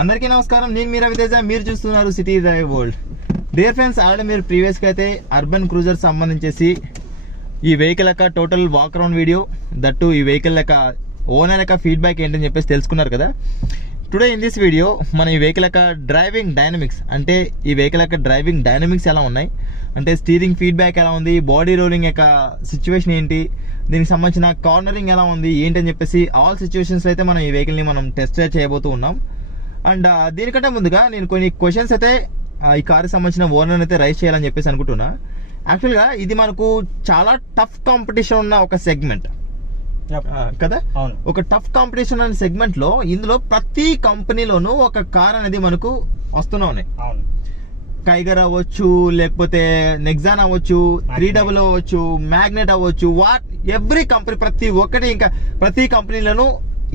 అందరికీ నమస్కారం. నేను మీ రవితేజ, మీరు చూస్తున్నారు city drive world. Dear friends, already మీరు ప్రీవియస్గా అయితే అర్బన్ క్రూజర్ సంబంధించేసి ఈ వెహికల్ యొక్క total walk around video, that ఈ వెహికల్ యొక్క ఓనర్ యొక్క ఫీడ్బ్యాక్ ఏంటని చెప్పేసి తెలుసుకున్నారు కదా. టుడే ఇన్ దిస్ వీడియో మనం ఈ వెహికల్ యొక్క డ్రైవింగ్ డైనమిక్స్, అంటే ఈ వెహికల్ యొక్క డ్రైవింగ్ డైనమిక్స్ ఎలా ఉన్నాయి, అంటే స్టీరింగ్ ఫీడ్బ్యాక్ ఎలా ఉంది, బాడీ రోలింగ్ యొక్క సిచ్యువేషన్ ఏంటి, దీనికి సంబంధించిన కార్నరింగ్ ఎలా ఉంది ఏంటని చెప్పేసి ఆల్ సిచ్యువేషన్స్ అయితే మనం ఈ వెహికల్ని మనం టెస్ట్ డ్రైవ్ చేయబోతూ ఉన్నాం. అండ్ దీనికంటే ముందుగా నేను కొన్ని క్వశ్చన్స్ అయితే ఈ కార్కి సంబంధించిన ఓనర్ అయితే రైజ్ చేయాలని చెప్పేసి అనుకుంటున్నా. యాక్చువల్గా ఇది మనకు చాలా టఫ్ కాంపిటీషన్ ఉన్న ఒక సెగ్మెంట్ కదా, ఒక టఫ్ కాంపిటీషన్ అనే సెగ్మెంట్ లో ఇందులో ప్రతి కంపెనీలోనూ ఒక కార్ అనేది మనకు వస్తూనే ఉన్నాయి. కైగర్ అవ్వచ్చు, లేకపోతే నెక్సాన్ అవ్వచ్చు, 300 అవ్వచ్చు, మ్యాగ్నెట్ అవ్వచ్చు, ఎవ్రీ కంపెనీ ప్రతి ఒక్కటి, ఇంకా ప్రతి కంపెనీలోనూ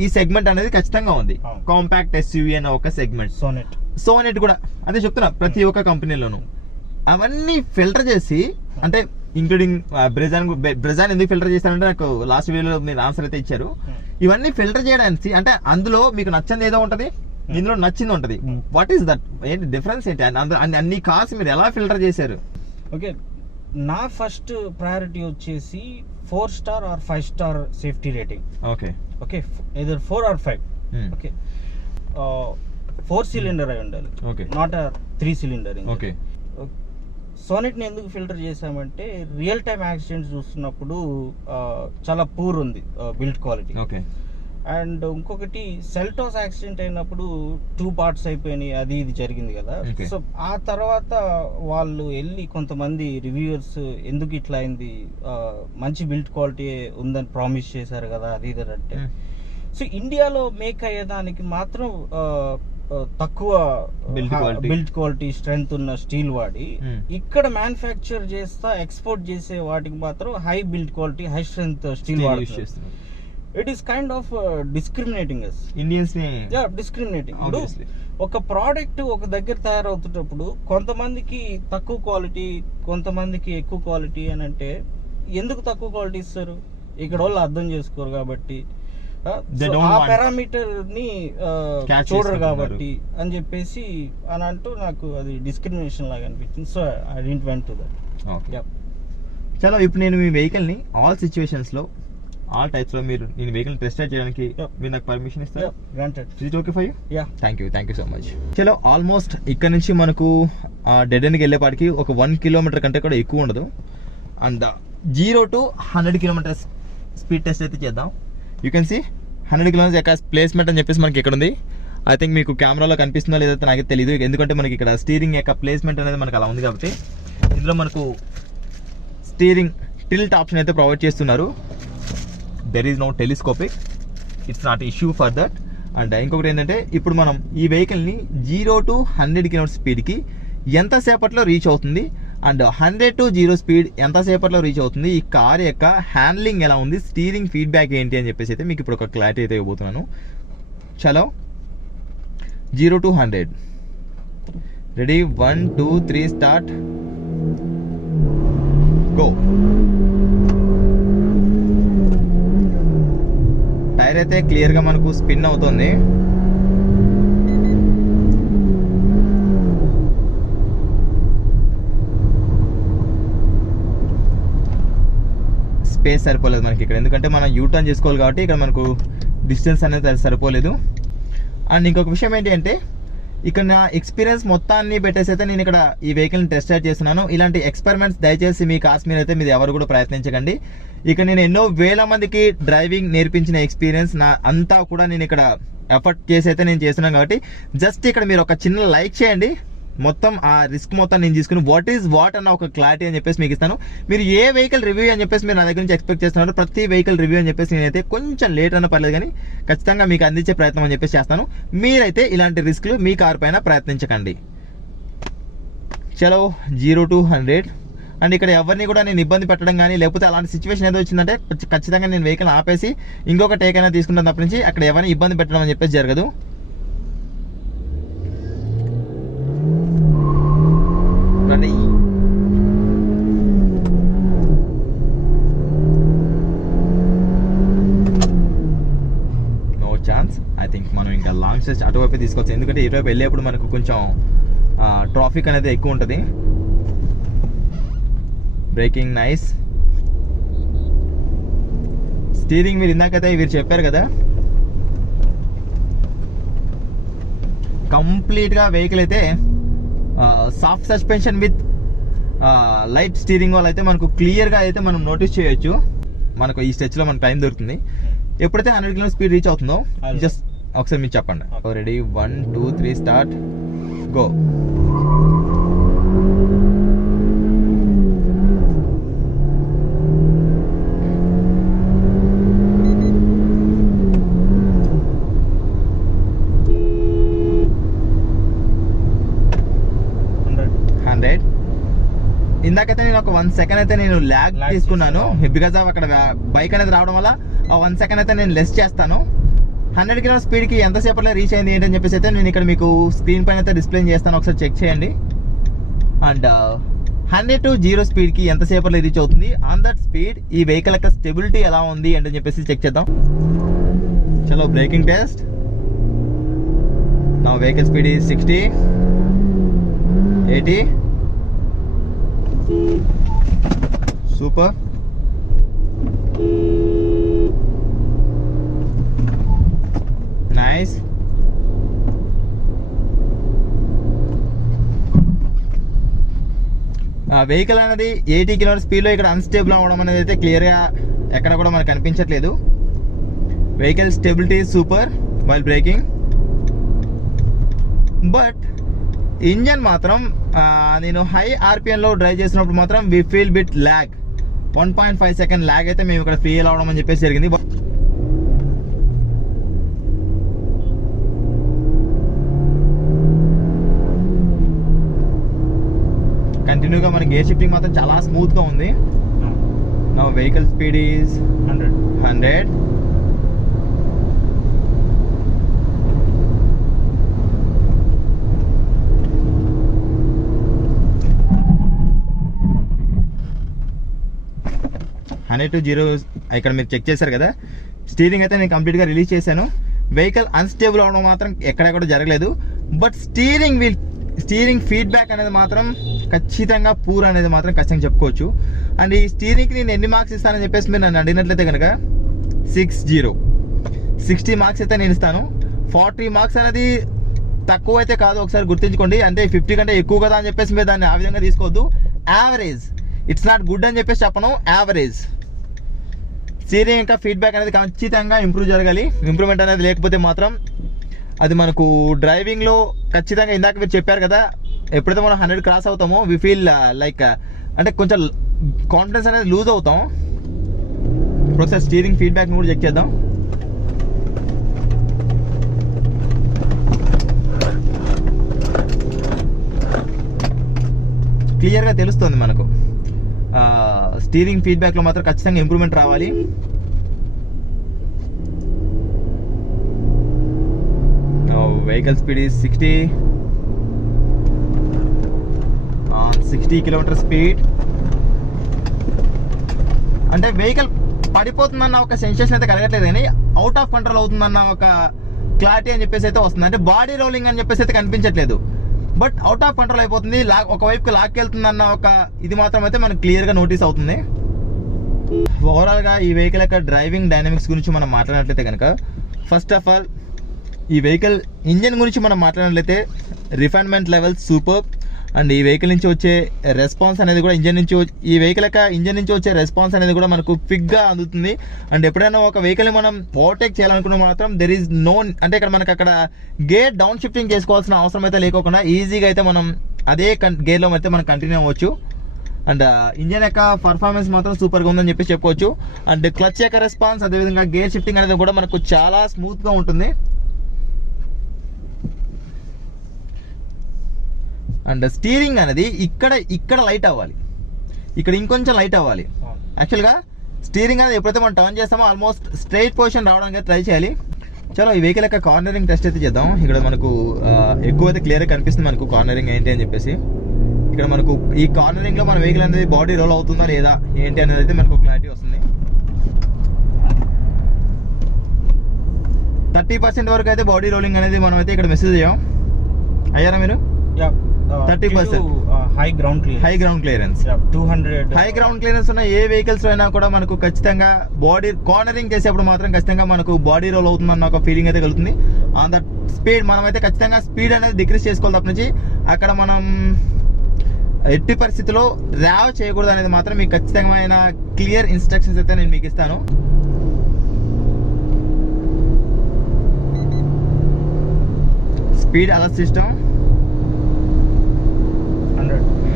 ఈ సెగ్మెంట్ అనేది ఖచ్చితంగా ఉంది. కాంపాక్ట్ ఎస్యూవీ అనే ఒక సెగ్మెంట్, సోనెట్ కూడా అదే చెప్తున్నా, ప్రతి ఒక్క కంపెనీలోనూ అవన్నీ ఫిల్టర్ చేసి, అంటే ఇంక్లూడింగ్ బ్రెజాన్ ఎందుకు ఫిల్టర్ చేశారంటే నాకు లాస్ట్ వీడియోలో మీరు ఆన్సర్ అయితే ఇచ్చారు. ఇవన్నీ ఫిల్టర్ చేయడానికి, అంటే అందులో మీకు నచ్చింది ఏదో ఉంటది, ఇందులో నచ్చింది ఉంటది. వాట్ ఈస్ దట్, ఏంటి డిఫరెన్స్ ఏంటి, అన్ని కార్స్ మీరు ఎలా ఫిల్టర్ చేశారు? ఓకే, నా ఫస్ట్ ప్రయారిటీ వచ్చేసి 4 star or 5 star safety rating. Okay, either 4 or 5. Okay, 4 cylinder అయి ఉండాలి, నాట్ 3 సిలిండర్. ఓకే, సోనెట్ని ఎందుకు ఫిల్టర్ చేసామంటే రియల్ టైమ్ యాక్సిడెంట్స్ చూస్తున్నప్పుడు చాలా పూర్ ఉంది బిల్డ్ క్వాలిటీ. ఓకే, అండ్ ఇంకొకటి సెల్టోస్ యాక్సిడెంట్ అయినప్పుడు 2 పార్ట్స్ అయిపోయినాయి, అది ఇది జరిగింది కదా. సో ఆ తర్వాత వాళ్ళు వెళ్ళి కొంతమంది రివ్యూవర్స్ ఎందుకు ఇట్లా అయింది, మంచి బిల్డ్ క్వాలిటీ ఉందని ప్రామిస్ చేశారు కదా, అది ఇది అంటే. సో ఇండియాలో మేక్ అయ్యేదానికి మాత్రం తక్కువ బిల్డ్ క్వాలిటీ స్ట్రెంగ్త్ ఉన్న స్టీల్ వాడి, ఇక్కడ మ్యానుఫ్యాక్చర్ చేస్తా ఎక్స్పోర్ట్ చేసే వాటికి మాత్రం high build quality high strength steel వాడి. It is kind of discriminating us Indians ని. డిస్క్రిమినేటింగ్. ఇప్పుడు ఒక ప్రోడక్ట్ ఒక దగ్గర తయారవుతున్నప్పుడు కొంతమందికి తక్కువ క్వాలిటీ, కొంతమందికి ఎక్కువ క్వాలిటీ అని అంటే ఎందుకు తక్కువ క్వాలిటీ ఇస్తారు? ఇక్కడ వాళ్ళు అర్థం చేసుకోరు కాబట్టి, ఆ పారామీటర్ ని చూడరు కాబట్టి అని చెప్పేసి అని అంటూ నాకు అది డిస్క్రిమినేషన్ లాగా అనిపించింది. So I didn't went to that. చలో, ఇప్పుడు నేను మీ వెహికల్ ని ఆల్ సిచ్యువేషన్స్ లో, ఆల్ టైప్స్ లో మీరు నేను వెహికల్ టెస్ట్ డ్రైవ్ చేయడానికి మీరు నాకు పర్మిషన్ ఇస్తారు? Granted. Is it okay for you? Yeah, thank you so much. చలో, ఆల్మోస్ట్ ఇక్కడ నుంచి మనకు డెడ్ ఎండ్కి వెళ్ళేపాటికి ఒక 1 కిలోమీటర్ కంటే కూడా ఎక్కువ ఉండదు. And 0 to 100 kilometres speed test అయితే చేద్దాం. యూ కెన్ సీ 100 కిలోమీటర్స్ ఎక్కడ ప్లేస్మెంట్ అని చెప్పేసి మనకి ఇక్కడ ఉంది. ఐ థింక్ మీకు కెమెరాలో కనిపిస్తుందో లేదో నాకైతే తెలియదు, ఎందుకంటే మనకి ఇక్కడ స్టీరింగ్ యొక్క ప్లేస్మెంట్ అనేది మనకు అలా ఉంది కాబట్టి. ఇందులో మనకు స్టీరింగ్ టిల్ట్ ఆప్షన్ అయితే ప్రొవైడ్ చేస్తున్నారు. There is no telescopic, it's not issue for that. And ఇంకొకటి ఏంటంటే, ఇప్పుడు మనం ఈ వెహికల్ని 0 to 100 కిలోమీటర్ స్పీడ్కి ఎంతసేపట్లో రీచ్ అవుతుంది, అండ్ 100 to 0 స్పీడ్ ఎంతసేపట్లో రీచ్ అవుతుంది, ఈ కార్ యొక్క హ్యాండ్లింగ్ ఎలా ఉంది, స్టీరింగ్ ఫీడ్బ్యాక్ ఏంటి అని చెప్పేసి అయితే మీకు ఇప్పుడు ఒక క్లారిటీ అయితే ఇవ్వబోతున్నాను. చలో, 0 to 100 ready, 1 2 3 start, go. Tyre అయితే క్లియర్గా మనకు స్పిన్ అవుతుంది. స్పేస్ సరిపోలేదు మనకి ఇక్కడ, ఎందుకంటే మనం యూటర్న్ చేసుకోవాలి కాబట్టి ఇక్కడ మనకు డిస్టెన్స్ అనేది సరిపోలేదు. అండ్ ఇంకొక విషయం ఏంటి అంటే, ఇక్కడ నా ఎక్స్పీరియన్స్ మొత్తాన్ని పెట్టేసి అయితే నేను ఇక్కడ ఈ వెహికల్ని టెస్ట్ డ్రైవ్ చేస్తున్నాను. ఇలాంటి ఎక్స్పెరిమెంట్స్ దయచేసి మీ కాశ్మీర్ అయితే మీరు ఎవరు కూడా ప్రయత్నించకండి. ఇక నేను ఎన్నో వేల మందికి డ్రైవింగ్ నేర్పించిన ఎక్స్పీరియన్స్ నా అంతా కూడా నేను ఇక్కడ ఎఫర్ట్ చేసి అయితే నేను చేస్తున్నాను కాబట్టి జస్ట్ ఇక్కడ మీరు ఒక చిన్న లైక్ చేయండి. మొత్తం ఆ రిస్క్ మొత్తం నేను తీసుకుని వాట్ ఈజ్ వాట్ అన్న ఒక క్లారిటీ అని చెప్పేసి మీకు ఇస్తాను. మీరు ఏ వెహికల్ రివ్యూ అని చెప్పేసి మీరు నా దగ్గర నుంచి ఎక్స్పెక్ట్ చేస్తున్నారు, ప్రతి వెహికల్ రివ్యూ అని చెప్పేసి నేనైతే కొంచెం లేట్ అన్న పర్లేదు కానీ ఖచ్చితంగా మీకు అందించే ప్రయత్నం అని చెప్పేసి చేస్తాను. మీరైతే ఇలాంటి రిస్క్లు మీ కార్ పైన ప్రయత్నించకండి. చలో, 0 to 100. అండ్ ఇక్కడ ఎవరిని కూడా నేను ఇబ్బంది పెట్టడం కానీ లేకపోతే అలాంటి సిచ్యువేషన్ ఏదో వచ్చిందంటే ఖచ్చితంగా నేను వెహికల్ ఆపేసి ఇంకొక టేక్ అనేది తీసుకుంటాను తప్ప నుంచి అక్కడ ఎవరిని ఇబ్బంది పెట్టడం అని చెప్పేసి జరగదు. స్టెప్స్ అటువైపు తీసుకోవచ్చు, ఎందుకంటే ఇటువైపు వెళ్ళేప్పుడు మనకు కొంచెం ట్రాఫిక్ అనేది ఎక్కువ ఉంటుంది. Breaking nice. స్టీరింగ్ మీరు ఇందాకైతే వీరు చెప్పారు కదా, కంప్లీట్గా వెహికల్ అయితే soft suspension with light steering వల్ల అయితే మనకు క్లియర్గా అయితే మనం నోటీస్ చేయొచ్చు. మనకు ఈ స్టెచ్లో మనకు టైం దొరుకుతుంది. ఎప్పుడైతే 100 km స్పీడ్ రీచ్ అవుతుందో జస్ట్ ఒకసారి మీరు చెప్పండి. Ready 1 2 3 start go. ఇందాకైతే నేను ఒక 1 సెకండ్ అయితే నేను ల్యాగ్ తీసుకున్నాను, బికాజ్ ఆఫ్ అక్కడ బైక్ అనేది రావడం వల్ల 1 సెకండ్ అయితే నేను లెస్ చేస్తాను. 100 km స్పీడ్కి ఎంతసేపట్లో రీచ్ అయింది ఏంటని చెప్పేసి అయితే నేను ఇక్కడ మీకు స్క్రీన్ పైన అయితే డిస్ప్లే చేస్తాను, ఒకసారి చెక్ చేయండి. అండ్ 100 to 0 స్పీడ్కి ఎంతసేపట్లో రీచ్ అవుతుంది, ఆన్ దట్ స్పీడ్ ఈ వెహికల్ యొక్క స్టెబిలిటీ ఎలా ఉంది అని చెప్పేసి చెక్ చేద్దాం. చలో బ్రేకింగ్ టెస్ట్. నా vehicle speed 60 80. Super. Nice. Vehicle అనేది 80 km స్పీడ్లో ఇక్కడ అన్స్టేబుల్ అవ్వడం అనేది అయితే క్లియర్గా ఎక్కడ కూడా మనకు కనిపించట్లేదు. Vehicle stability super while braking. But engine మాత్రం నేను హై ఆర్పిఎంలో డ్రైవ్ చేసినప్పుడు మాత్రం we feel bit lag. 1.5 second lag అయితే మేము ఇక్కడ ఫీల్ అవడం అని చెప్పేసి జరిగింది. కంటిన్యూగా మన గేర్ షిఫ్టింగ్ మాత్రం చాలా స్మూత్గా ఉంది. నా వెహికల్ స్పీడ్ ఈజ్ 100. టు 0 ఇక్కడ మీరు చెక్ చేశారు కదా. స్టీరింగ్ అయితే నేను కంప్లీట్గా రిలీజ్ చేశాను. వెహికల్ అన్స్టేబుల్ అవడం మాత్రం ఎక్కడ జరగలేదు. బట్ స్టీరింగ్ ఫీడ్బ్యాక్ అనేది మాత్రం ఖచ్చితంగా పూర్ అనేది మాత్రం ఖచ్చితంగా చెప్పుకోవచ్చు. అండ్ ఈ స్టీరింగ్కి నేను ఎన్ని మార్క్స్ ఇస్తానని చెప్పేసి మీరు నన్ను అడిగినట్లయితే కనుక 60 మార్క్స్ అయితే నేను ఇస్తాను. 40 మార్క్స్ అనేది తక్కువ అయితే కాదు, ఒకసారి గుర్తుంచుకోండి. అంటే 50 కంటే ఎక్కువ కదా అని చెప్పేసి మీరు దాన్ని ఆ విధంగా తీసుకోవద్దు. యావరేజ్, ఇట్స్ నాట్ గుడ్ అని చెప్పేసి చెప్పను, యావరేజ్. స్టీరింగ్ ఇంకా ఫీడ్బ్యాక్ అనేది ఖచ్చితంగా ఇంప్రూవ్ జరగాలి. ఇంప్రూవ్మెంట్ అనేది లేకపోతే మాత్రం అది మనకు డ్రైవింగ్లో ఖచ్చితంగా ఇందాక మీరు చెప్పారు కదా, ఎప్పుడైతే మనం 100 క్రాస్ అవుతామో వి ఫీల్ లైక్ అంటే కొంచెం కాన్ఫిడెన్స్ అనేది లూజ్ అవుతాం. ఒకసారి స్టీరింగ్ ఫీడ్బ్యాక్ని కూడా చెక్ చేద్దాం. క్లియర్గా తెలుస్తుంది మనకు. స్టీరింగ్ ఫీడ్బ్యాక్లో మాత్రం ఖచ్చితంగా ఇంప్రూవ్మెంట్ రావాలి. Vehicle speed is 60 km speed. అంటే వెహికల్ పడిపోతుందన్న ఒక సెన్సేషన్ అయితే కలగట్లేదు, కానీ అవుట్ ఆఫ్ కంట్రోల్ అవుతుందన్న ఒక క్లారిటీ అని చెప్పేసి అయితే వస్తుంది. అంటే బాడీ రోలింగ్ అని చెప్పేసి అయితే కనిపించట్లేదు, బట్ అవుట్ ఆఫ్ కంట్రోల్ అయిపోతుంది, ఒకవైపుకి లాక్కెళ్తుంది అన్న ఒక ఇది మాత్రం అయితే మనకు క్లియర్గా నోటీస్ అవుతుంది. ఓవరాల్గా ఈ వెహికల్ యొక్క డ్రైవింగ్ డైనమిక్స్ గురించి మనం మాట్లాడినట్లయితే కనుక, ఫస్ట్ ఆఫ్ ఆల్ ఈ వెహికల్ ఇంజన్ గురించి మనం మాట్లాడినట్లయితే రిఫైన్మెంట్ లెవెల్ సూపర్. అండ్ ఈ వెహికల్ నుంచి వచ్చే రెస్పాన్స్ అనేది కూడా ఈ వెహికల్ యొక్క ఇంజన్ నుంచి వచ్చే రెస్పాన్స్ అనేది కూడా మనకు క్విక్గా అందుతుంది. అండ్ ఎప్పుడైనా ఒక వెహికల్ని మనం ఓవర్టేక్ చేయాలనుకున్న మాత్రం దెర్ ఈజ్ నో, అంటే ఇక్కడ మనకు అక్కడ గేర్ డౌన్ షిఫ్టింగ్ చేసుకోవాల్సిన అవసరం అయితే లేకోకుండా ఈజీగా అయితే మనం అదే గేర్లో అయితే మనం కంటిన్యూ అవ్వచ్చు. అండ్ ఇంజన్ యొక్క పర్ఫార్మెన్స్ మాత్రం సూపర్గా ఉందని చెప్పి చెప్పుకోవచ్చు. అండ్ క్లచ్ యొక్క రెస్పాన్స్, అదేవిధంగా గేర్ షిఫ్టింగ్ అనేది కూడా మనకు చాలా స్మూత్గా ఉంటుంది. అండ్ స్టీరింగ్ అనేది ఇక్కడ లైట్ అవ్వాలి, ఇక్కడ ఇంకొంచెం లైట్ అవ్వాలి. యాక్చువల్గా స్టీరింగ్ అనేది ఎప్పుడైతే మనం టర్న్ చేస్తామో ఆల్మోస్ట్ స్ట్రైట్ పొజిషన్ రావడానికి ట్రై చేయాలి. చలో ఈ వెహికల్ యొక్క కార్నరింగ్ టెస్ట్ అయితే చేద్దాం. ఇక్కడ మనకు ఎక్కువ అయితే క్లియర్గా కనిపిస్తుంది మనకు కార్నరింగ్ ఏంటి అని చెప్పేసి. ఇక్కడ మనకు ఈ కార్నరింగ్లో మన వెహికల్ అనేది బాడీ రోల్ అవుతుందా లేదా ఏంటి అనేది అయితే మనకు క్లారిటీ వస్తుంది. 30% వరకు అయితే బాడీ రోలింగ్ అనేది మనం అయితే ఇక్కడ మెసేజ్ అయ్యాం. అయ్యారా మీరు? 30% high ground clearance 200 high ground clearance ఉన్న ఏ వెహికల్స్ అయినా కూడా మనకు ఖచ్చితంగా బాడీ కార్నరింగ్ చేసేప్పుడు మాత్రం ఖచ్చితంగా మనకు బాడీ రోల్ అవుతుందన్న ఒక ఫీలింగ్ అయితే కలుగుతుంది. ఆన్ దట్ స్పీడ్ మనం అయితే ఖచ్చితంగా స్పీడ్ అనేది డిక్రీస్ చేసుకోవాలి తప్ప నుంచి అక్కడ మనం ఎట్టి పరిస్థితిలో ర్యావ్ చేయకూడదు అనేది మాత్రం మీకు ఖచ్చితమైన క్లియర్ ఇన్స్ట్రక్షన్స్ అయితే నేను మీకు ఇస్తాను. Speed alert system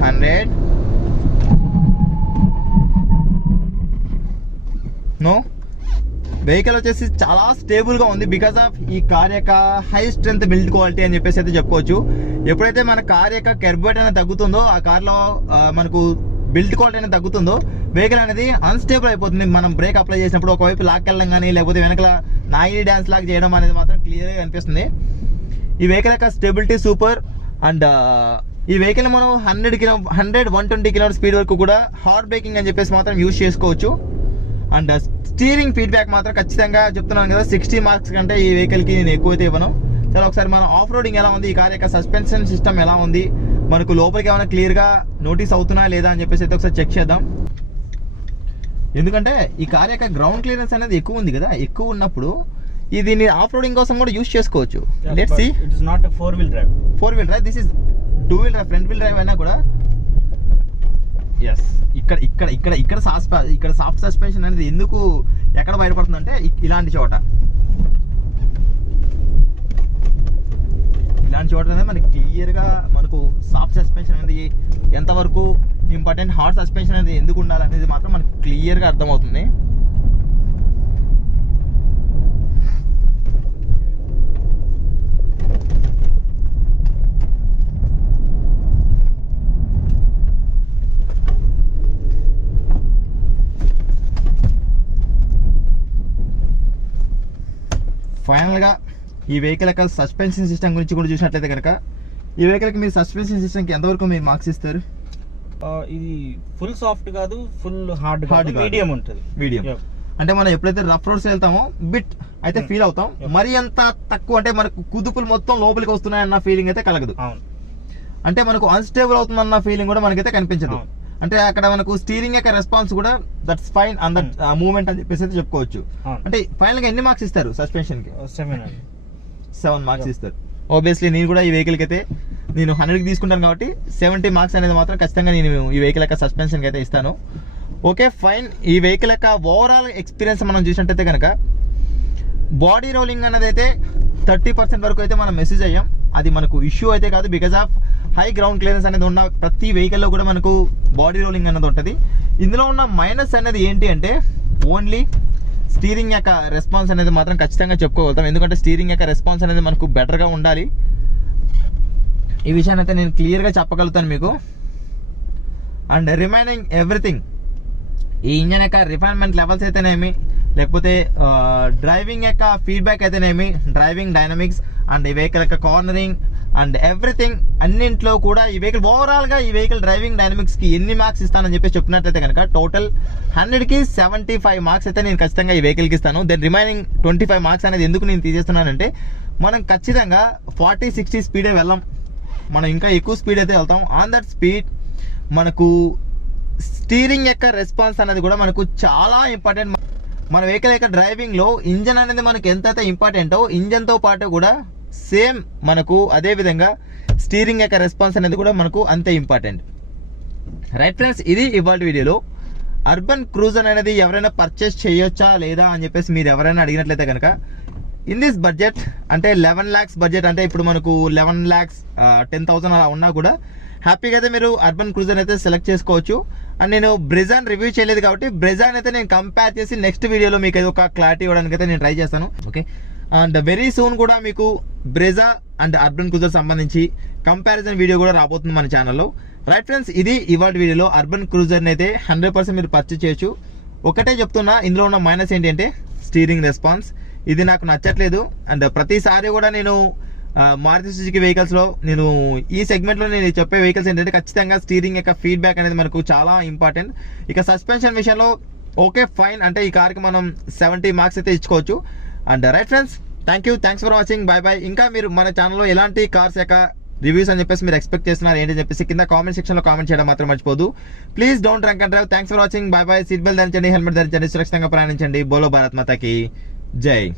100 no vehicle వచ్చేసి చాలా స్టేబుల్గా ఉంది బికాస్ ఆఫ్ ఈ కార్ యొక్క హై స్ట్రెంత్ బిల్డ్ క్వాలిటీ అని చెప్పేసి అయితే చెప్పుకోవచ్చు. ఎప్పుడైతే మన కార్ యొక్క కెర్బెట్ అనేది తగ్గుతుందో ఆ కార్లో మనకు బిల్డ్ క్వాలిటీ అనేది తగ్గుతుందో వెహికల్ అనేది అన్స్టేబుల్ అయిపోతుంది. మనం బ్రేక్ అప్లై చేసినప్పుడు ఒకవైపు లాక్కెళ్ళడం కానీ లేకపోతే వెనకాల నాయి డ్యాన్స్ లాక్ చేయడం అనేది మాత్రం క్లియర్గా కనిపిస్తుంది. ఈ వెహికల్ యొక్క స్టెబిలిటీ సూపర్. అండ్ ఈ వెహికల్ మనం 100-120 కిలోమీటర్ స్పీడ్ వరకు కూడా హార్డ్ బ్రేకింగ్ అని చెప్పేసి మాత్రం యూజ్ చేసుకోవచ్చు. అండ్ స్టీరింగ్ ఫీడ్బ్యాక్ మాత్రం ఖచ్చితంగా చెప్తున్నాను కదా 60 మార్క్స్ కంటే ఈ వెహికల్కి నేను ఎక్కువైతే ఇవ్వను. చాలా ఒకసారి మనం ఆఫ్ రోడింగ్ ఎలా ఉంది, ఈ కార్ యొక్క సస్పెన్షన్ సిస్టమ్ ఎలా ఉంది, మనకు లోపలికి ఏమైనా క్లియర్గా నోటీస్ అవుతున్నా లేదా అని చెప్పేసి అయితే ఒకసారి చెక్ చేద్దాం. ఎందుకంటే ఈ కార్ యొక్క గ్రౌండ్ క్లియరెన్స్ అనేది ఎక్కువ ఉంది కదా, ఎక్కువ ఉన్నప్పుడు దీన్ని ఆఫ్ రోడింగ్ కోసం కూడా యూజ్ చేసుకోవచ్చు. Let's see. It is not 4-wheel drive. This is 2-wheel drive. Front wheel drive అయినా కూడా ఎస్ ఇక్కడ సాఫ్ట్ సస్పెన్షన్ అనేది ఎందుకు ఎక్కడ బయటపడుతుంది అంటే ఇలాంటి చోట అనేది మనకి క్లియర్గా మనకు సాఫ్ట్ సస్పెన్షన్ అనేది ఎంతవరకు ఇంపార్టెంట్, హార్డ్ సస్పెన్షన్ అనేది ఎందుకు ఉండాలి అనేది మాత్రం మనకు క్లియర్గా అర్థమవుతుంది. ఫైనల్గా ఈ వెహికల్ యొక్క సస్పెన్షన్ సిస్టమ్ గురించి కూడా చూసినట్లయితే కనుక ఈ వెహికల్కి మీరు సస్పెన్షన్ సిస్టమ్కి ఎంతవరకు మీరు మార్క్స్ ఇస్తారు? ఇది ఫుల్ సాఫ్ట్ కాదు, ఫుల్ హార్డ్ మీడియం ఉంటుంది. మీడియం అంటే మనం ఎప్పుడైతే రఫ్ రోడ్స్ వెళ్తామో బిట్ అయితే ఫీల్ అవుతాం. మరి అంత తక్కువ అంటే మనకు కుదుపులు మొత్తం లోపలికి వస్తున్నాయన్న ఫీలింగ్ అయితే కలగదు. అంటే మనకు అన్స్టేబుల్ అవుతుందన్న ఫీలింగ్ కూడా మనకైతే కనిపించదు. అంటే అక్కడ మనకు స్టీరింగ్ యొక్క రెస్పాన్స్ కూడా that's fine and that movement అని చెప్పేసి అయితే చెప్పుకోవచ్చు. అంటే ఫైనల్ గా ఎన్ని మార్క్స్ ఇస్తారు సస్పెన్షన్ కి? 7 మార్క్స్ ఇస్తారు. ఆబ్వియస్లీ నేను కూడా ఈ వెహికల్ కి అయితే నేను 100కి తీసుకుంటాను కాబట్టి 70 మార్క్స్ అనేది మాత్రం ఖచ్చితంగా నేను ఈ వెహికల్ యొక్క సస్పెన్షన్ కి అయితే ఇస్తాను. Okay fine. ఈ వెహికల్ యొక్క ఓవరాల్ ఎక్స్పీరియన్స్ మనం చూసినట్టయితే కనుక బాడీ రోలింగ్ అనేది అయితే 30% వరకు అయితే మనం మెసేజ్ అయ్యాం. అది మనకు ఇష్యూ అయితే కాదు because of high ground clearance అనేది ఉన్న ప్రతి వెహికల్లో కూడా మనకు బాడీ రోలింగ్ అనేది ఉంటుంది. ఇందులో ఉన్న మైనస్ అనేది ఏంటి అంటే ఓన్లీ స్టీరింగ్ యొక్క రెస్పాన్స్ అనేది మాత్రం ఖచ్చితంగా చెప్పుకోగలుగుతాం. ఎందుకంటే స్టీరింగ్ యొక్క రెస్పాన్స్ అనేది మనకు బెటర్గా ఉండాలి. ఈ విషయాన్ని అయితే నేను క్లియర్గా చెప్పగలుగుతాను మీకు. అండ్ రిమైనింగ్ ఎవ్రీథింగ్ ఈ ఇంజన్ యొక్క రిఫైన్మెంట్ లెవెల్స్ అయితేనేమి లేకపోతే డ్రైవింగ్ యొక్క ఫీడ్బ్యాక్ అయితేనేమి, డ్రైవింగ్ డైనమిక్స్ అండ్ ఈ వెహికల్ యొక్క కార్నరింగ్ అండ్ ఎవ్రీథింగ్ అన్నింట్లో కూడా ఈ వెహికల్ ఓవరాల్గా ఈ వెహికల్ డ్రైవింగ్ డైనమిక్స్కి ఎన్ని మార్క్స్ ఇస్తానని చెప్పి చెప్పినట్లయితే కనుక టోటల్ 100కి 75 మార్క్స్ అయితే నేను ఖచ్చితంగా ఈ వెహికల్కి ఇస్తాను. దెన్ రిమైనింగ్ 25 మార్క్స్ అనేది ఎందుకు నేను తీసేస్తున్నానంటే మనం ఖచ్చితంగా 40-60 స్పీడే వెళ్ళాం, మనం ఇంకా ఎక్కువ స్పీడ్ అయితే వెళ్తాం. ఆన్ దట్ స్పీడ్ మనకు స్టీరింగ్ యొక్క రెస్పాన్స్ అనేది కూడా మనకు చాలా ఇంపార్టెంట్. మన వెహికల్ యొక్క డ్రైవింగ్లో ఇంజన్ అనేది మనకు ఎంతైతే ఇంపార్టెంటో ఇంజన్తో పాటు కూడా సేమ్ మనకు అదే విధంగా స్టీరింగ్ యొక్క రెస్పాన్స్ అనేది కూడా మనకు అంతే ఇంపార్టెంట్. రైట్ ఫ్రెండ్స్, ఇది ఇవాళ వీడియోలో అర్బన్ క్రూజర్ అనేది ఎవరైనా పర్చేస్ చేయొచ్చా లేదా అని చెప్పేసి మీరు ఎవరైనా అడిగినట్లయితే కనుక ఇన్ దిస్ బడ్జెట్ అంటే 11 lakhs బడ్జెట్ అంటే ఇప్పుడు మనకు 11,10,000 అలా ఉన్నా కూడా హ్యాపీగా అయితే మీరు అర్బన్ క్రూజర్ అయితే సెలెక్ట్ చేసుకోవచ్చు. అండ్ నేను బ్రెజాన్ రివ్యూ చేయలేదు కాబట్టి బ్రెజాన్ అయితే నేను కంపేర్ చేసి నెక్స్ట్ వీడియోలో మీకు ఏదో ఒక క్లారిటీ ఇవ్వడానికి అయితే నేను ట్రై చేస్తాను. ఓకే, అండ్ వెరీ సూన్ కూడా మీకు బ్రెజా అండ్ అర్బన్ క్రూజర్ సంబంధించి కంపారిజన్ వీడియో కూడా రాబోతుంది మన ఛానల్లో. రైట్ ఫ్రెండ్స్, ఇది ఇవాళ వీడియోలో అర్బన్ క్రూజర్ని అయితే 100% మీరు పర్చేస్ చేయొచ్చు. ఒకటే చెప్తున్నా, ఇందులో ఉన్న మైనస్ ఏంటంటే స్టీరింగ్ రెస్పాన్స్. ఇది నాకు నచ్చట్లేదు. అండ్ ప్రతిసారి కూడా నేను మారుతి సుజుకి వెహికల్స్లో నేను ఈ సెగ్మెంట్లో నేను చెప్పే వెహికల్స్ ఏంటంటే ఖచ్చితంగా స్టీరింగ్ యొక్క ఫీడ్బ్యాక్ అనేది మనకు చాలా ఇంపార్టెంట్. ఇక సస్పెన్షన్ విషయంలో ఓకే ఫైన్ అంటే ఈ కార్కి మనం 70 మార్క్స్ అయితే ఇచ్చుకోవచ్చు. And right friends, thanks for watching. Bye. ఇంకా మీరు మన ఛానల్లో ఎలాంటి కార్స్ యొక్క రివ్యూస్ అని చెప్పేసి మీరు ఎక్స్పెక్ట్ చేస్తున్నారు ఏంటి అని చెప్పేసి కింద కామెంట్ సెక్షన్లో కామెంట్ చేయడం మాత్రం మర్చిపోదు. Please don't drunk and drive. Thanks for watching. Bye. Seat belt ధరించండి, హెల్మెట్ ధరించండి, సురక్షితంగా ప్రయాణించండి. బోలో భారత్ మాతాకి జై.